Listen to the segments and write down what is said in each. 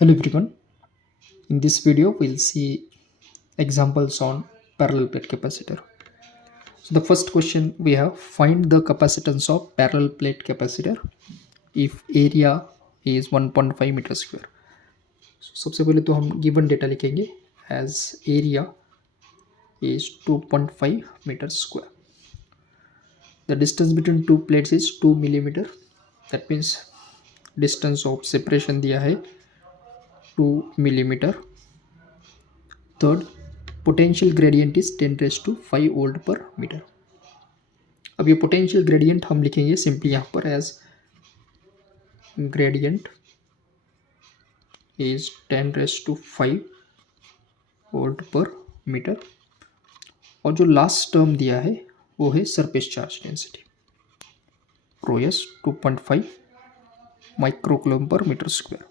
Hello everyone. In this video, we'll see examples on parallel plate capacitor. So the first question we have: find the capacitance of parallel plate capacitor if area is 1.5 meter square. So सबसे पहले तो हम given data लिखेंगे as area is 2.5 meter square. The distance between two plates is 2 millimeter. That means distance of separation दिया है 2 millimeter. Third, potential gradient is 10 raised to 5 volt per meter. अब ये potential gradient हम लिखेंगे simply यहाँ पर as gradient is 10 raise to 5 volt per metre. और जो लास्ट टर्म दिया है वो है surface charge density rho s 2.5 microcoulomb per metre square.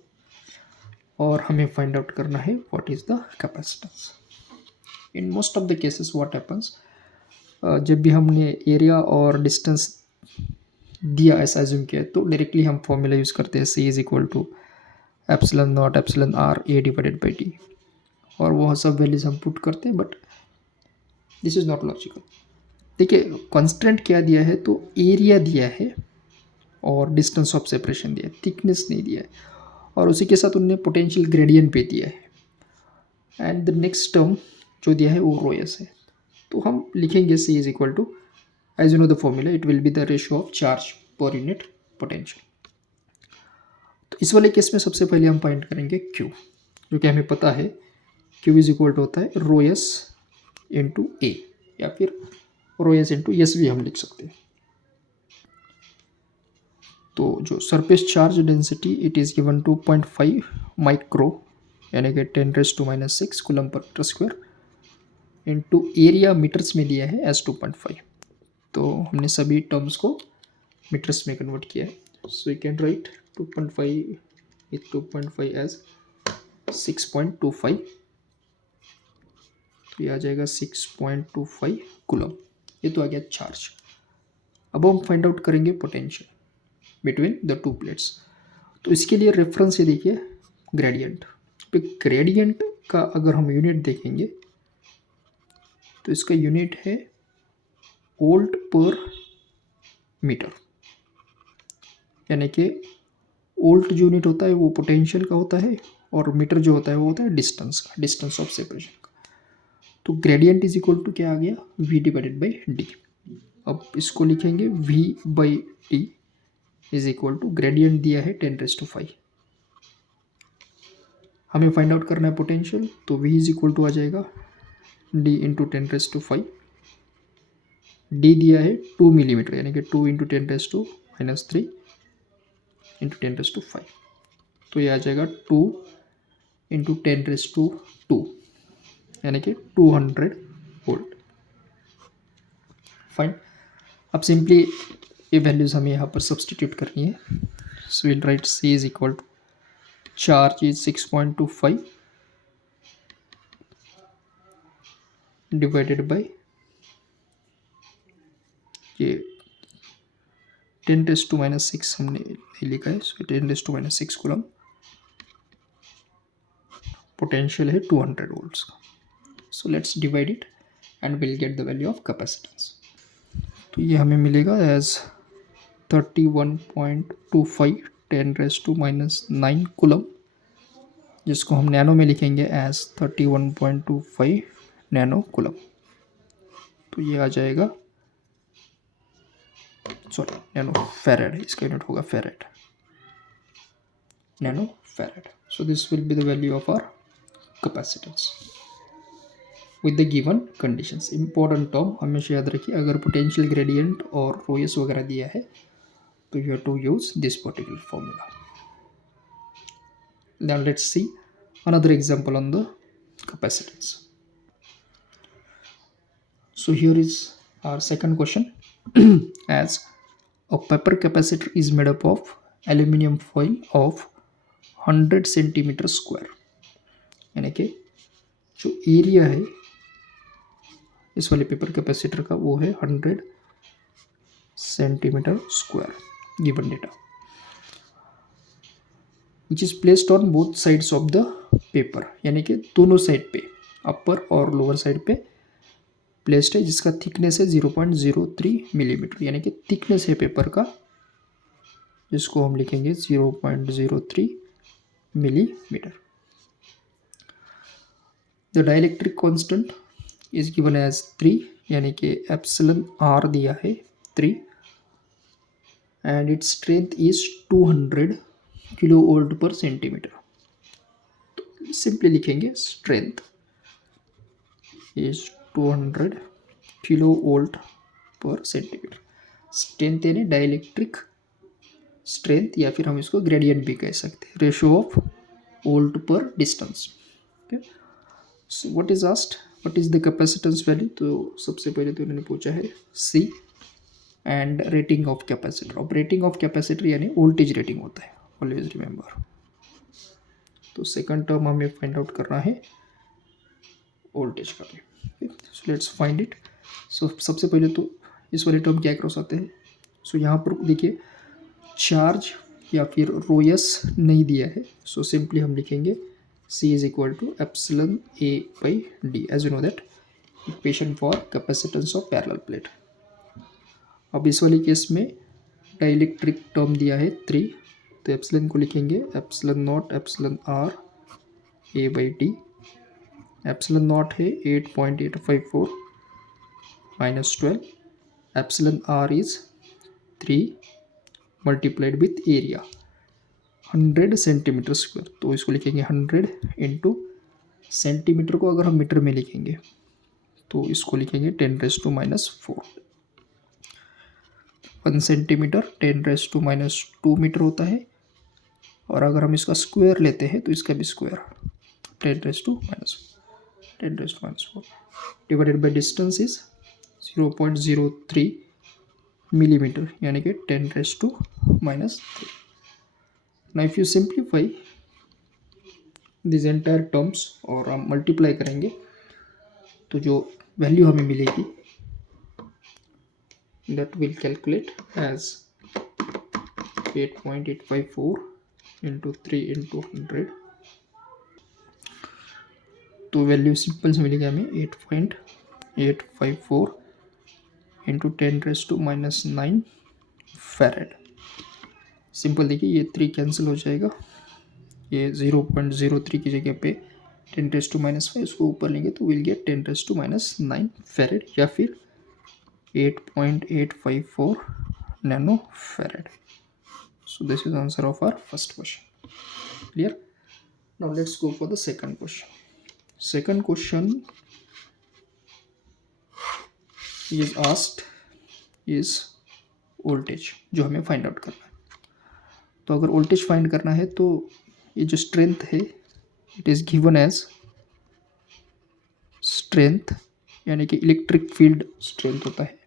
और हमें फाइंड आउट करना है what is the capacitance. In most of the cases what happens, जब भी हमने एरिया और डिस्टेंस दिया ऐसा एज्यूम किया तो डायरेक्टली हम फॉर्मूला यूज़ करते हैं C is equal to epsilon not epsilon R A divided by T, और वो सब वैल्यूज हम पुट करते हैं, but this is not logical. देखिए कॉन्स्टेंट क्या दिया है, तो एरिया दिया है और डिस्टेंस ऑफ सेपरेशन दिया है, थिकनेस नहीं दिया है, और उसी के साथ उन्होंने पोटेंशियल ग्रेडियंट पे दिया है। एंड द नेक्स्ट टर्म जो दिया है वो रो एस है, तो हम लिखेंगे C is equal to as you know the formula it will be the ratio of charge per unit potential. तो इस वाले केस में सबसे पहले हम फाइंड करेंगे क्यू, जो कि हमें पता है क्यू इज इक्वल टू होता है रो एस इंटू ए, या फिर रो एस इंटू एस भी हम लिख सकते हैं। तो जो surface charge density it is given 2.5 micro यानी कि 10⁻⁻⁶ coulomb per metre square into area metres में दिया है एज 2.5। तो हमने सभी टर्म्स को मीटर्स में कन्वर्ट किया है। So you can write 2.5 with 2.5 as 6.25, तो ये आ जाएगा 6.25 कूलम। ये तो आ गया चार्ज। अब हम फाइंड आउट करेंगे potential between the two plates. तो इसके लिए रेफरेंस ये देखिए ग्रेडियंट। तो ग्रेडियंट का अगर हम यूनिट देखेंगे तो इसका यूनिट है वोल्ट पर मीटर, यानी कि वोल्ट जो यूनिट होता है वो पोटेंशियल का होता है और मीटर जो होता है वो होता है डिस्टेंस का, डिस्टेंस ऑफ सेपरेशन का। तो ग्रेडियंट इज इक्वल टू क्या आ गया v डिवाइडेड बाई डी। अब इसको लिखेंगे v by d is equal to gradient दिया है 10⁻⁵। हमें फाइंड आउट करना है पोटेंशियल, तो v इज इक्वल टू आ जाएगा d इंटू 10⁻⁵। d दिया है 2 मिलीमीटर यानी कि 2 इंटू 10⁻³ इंटू 10⁻⁵। तो ये आ जाएगा 2 इंटू 10⁻² यानी कि 200 वोल्ट। फाइन। अब सिंपली ये वैल्यूज हमें यहाँ पर सब्सटीट्यूट करनी है। So will write C is equal to charge is 6.25 divided by ये 10⁻⁻⁶ हमने लिखा है, सो 10⁻⁻⁶ कूलम। पोटेंशियल है 200 वोल्ट्स का। So let's divide it and will get the value of capacitance. तो ये हमें मिलेगा एज 31.25 10⁻⁻⁹ कूलम, जिसको हम नैनो में लिखेंगे एज 31.25 नैनो कूलम। तो ये आ जाएगा, सॉरी नैनो फेरेड, इसका यूनिट होगा farad, nano farad. So this will be the value of our capacitance with the given conditions. Important term हमेशा याद रखिए, अगर पोटेंशियल ग्रेडियंट और रोएस वगैरह दिया है तो you have to use this particular formula. Now let's see another example on the capacitance. So here is our second question. As a paper capacitor is made up of aluminum foil of 100 centimetre square, यानी कि जो area है इस वाले paper capacitor का वो है 100 centimetre square given data. Which is placed on both sides of the paper, यानी कि दोनों साइड पे, अपर और लोअर साइड पे प्लेस्ड है, जिसका थिकनेस है 0.03 मिलीमीटर, यानी कि थिकनेस है पेपर का, जिसको हम लिखेंगे 0.03 millimetre. The dielectric constant is given as 3, यानी कि एप्सिलॉन आर दिया है 3, and its strength is 200 kilo volt per centimetre. तो सिंपली लिखेंगे strength is 200 kilo volt per centimetre. Strength यानी डाइलेक्ट्रिक स्ट्रेंथ, या फिर हम इसको ग्रेडियंट भी कह सकते हैं, ratio of volt per distance. Okay, so what is asked, what is the capacitance value? तो सबसे पहले तो उन्होंने पूछा है C and rating of capacitor. अब रेटिंग ऑफ कैपेसिटर यानी वोल्टेज रेटिंग होता है, ऑलवेज रिमेंबर। तो सेकंड टर्म हमें फाइंड आउट करना है वोल्टेज का भी। So let's find it. So सबसे पहले तो इस वाले टर्म क्या क्रॉस आते हैं। सो यहाँ पर देखिए चार्ज या फिर रोयस नहीं दिया है, सो सिंपली हम लिखेंगे C is equal to epsilon A by D, as you know that equation for capacitance of parallel plate। अब इस वाले केस में डाइलेक्ट्रिक टर्म दिया है 3, तो एप्सिलॉन को लिखेंगे epsilon not epsilon R A by D। Epsilon not है 8.854 minus 12, epsilon R is 3 multiplied with area 100 centimetre square, तो इसको लिखेंगे 100 इंटू सेंटीमीटर को अगर हम मीटर में लिखेंगे तो इसको लिखेंगे 10⁻⁻⁴। 1 सेंटीमीटर 10⁻⁻² मीटर होता है, और अगर हम इसका स्क्वायर लेते हैं तो इसका भी square 10⁻⁻⁴ divided by distance is 0.03 millimetre, यानी कि 10⁻⁻3। Now if you simplify these entire terms और हम मल्टीप्लाई करेंगे तो जो वैल्यू हमें मिलेगी that will calculate as 8.854 into 3 into 100, तो वैल्यू सिंपल से मिलेगी हमें 8.854 into 10⁻⁹ फैरेड। सिंपल देखिए ये 3 कैंसिल हो जाएगा, ये 0.03 की जगह पे 10⁻⁵ इसको ऊपर लेंगे तो विल गेट 10⁻⁹ फैरेड, या फिर 8.854 nano farad. So this is answer of our first question. Clear? Now let's go for the second question. Second question is asked is voltage, जो हमें फाइंड आउट करना है। तो अगर वोल्टेज फाइंड करना है तो ये जो स्ट्रेंथ है it is given as strength, यानी कि इलेक्ट्रिक फील्ड स्ट्रेंथ होता है,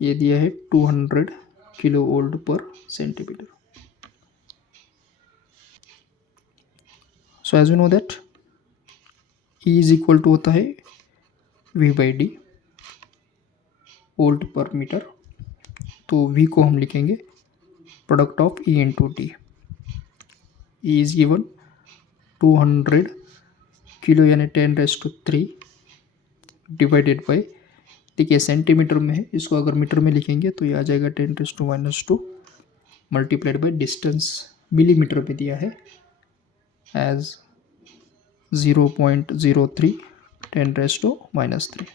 ये दिया है 200 kilo volt per centimetre. So as you know that E is equal to होता है V/D वोल्ट पर मीटर, तो V को हम लिखेंगे product of E into D. E is given 200 kilo यानी 10⁻³ डिवाइडेड बाई, देखिए सेंटीमीटर में है, इसको अगर मीटर में लिखेंगे तो ये आ जाएगा 10⁻² मल्टीप्लाइड बाई डिस्टेंस मिलीमीटर में दिया है एज 0.03 10⁻⁻3।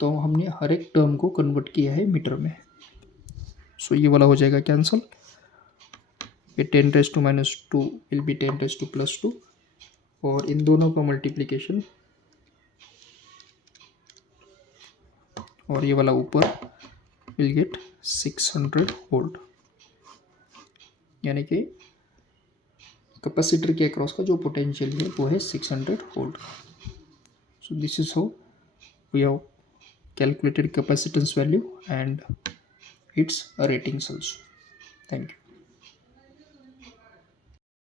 तो हमने हर एक टर्म को कन्वर्ट किया है मीटर में। सो ये वाला हो जाएगा कैंसल, ये 10⁻² विल बी 10⁻², और इन दोनों का मल्टीप्लिकेशन और ये वाला ऊपर विल गेट 600 वोल्ट, यानी कि कैपेसिटर के अक्रॉस का जो पोटेंशियल है वो है 600 volt. So this is how we have calculated capacitance value and its ratings also. Thank you.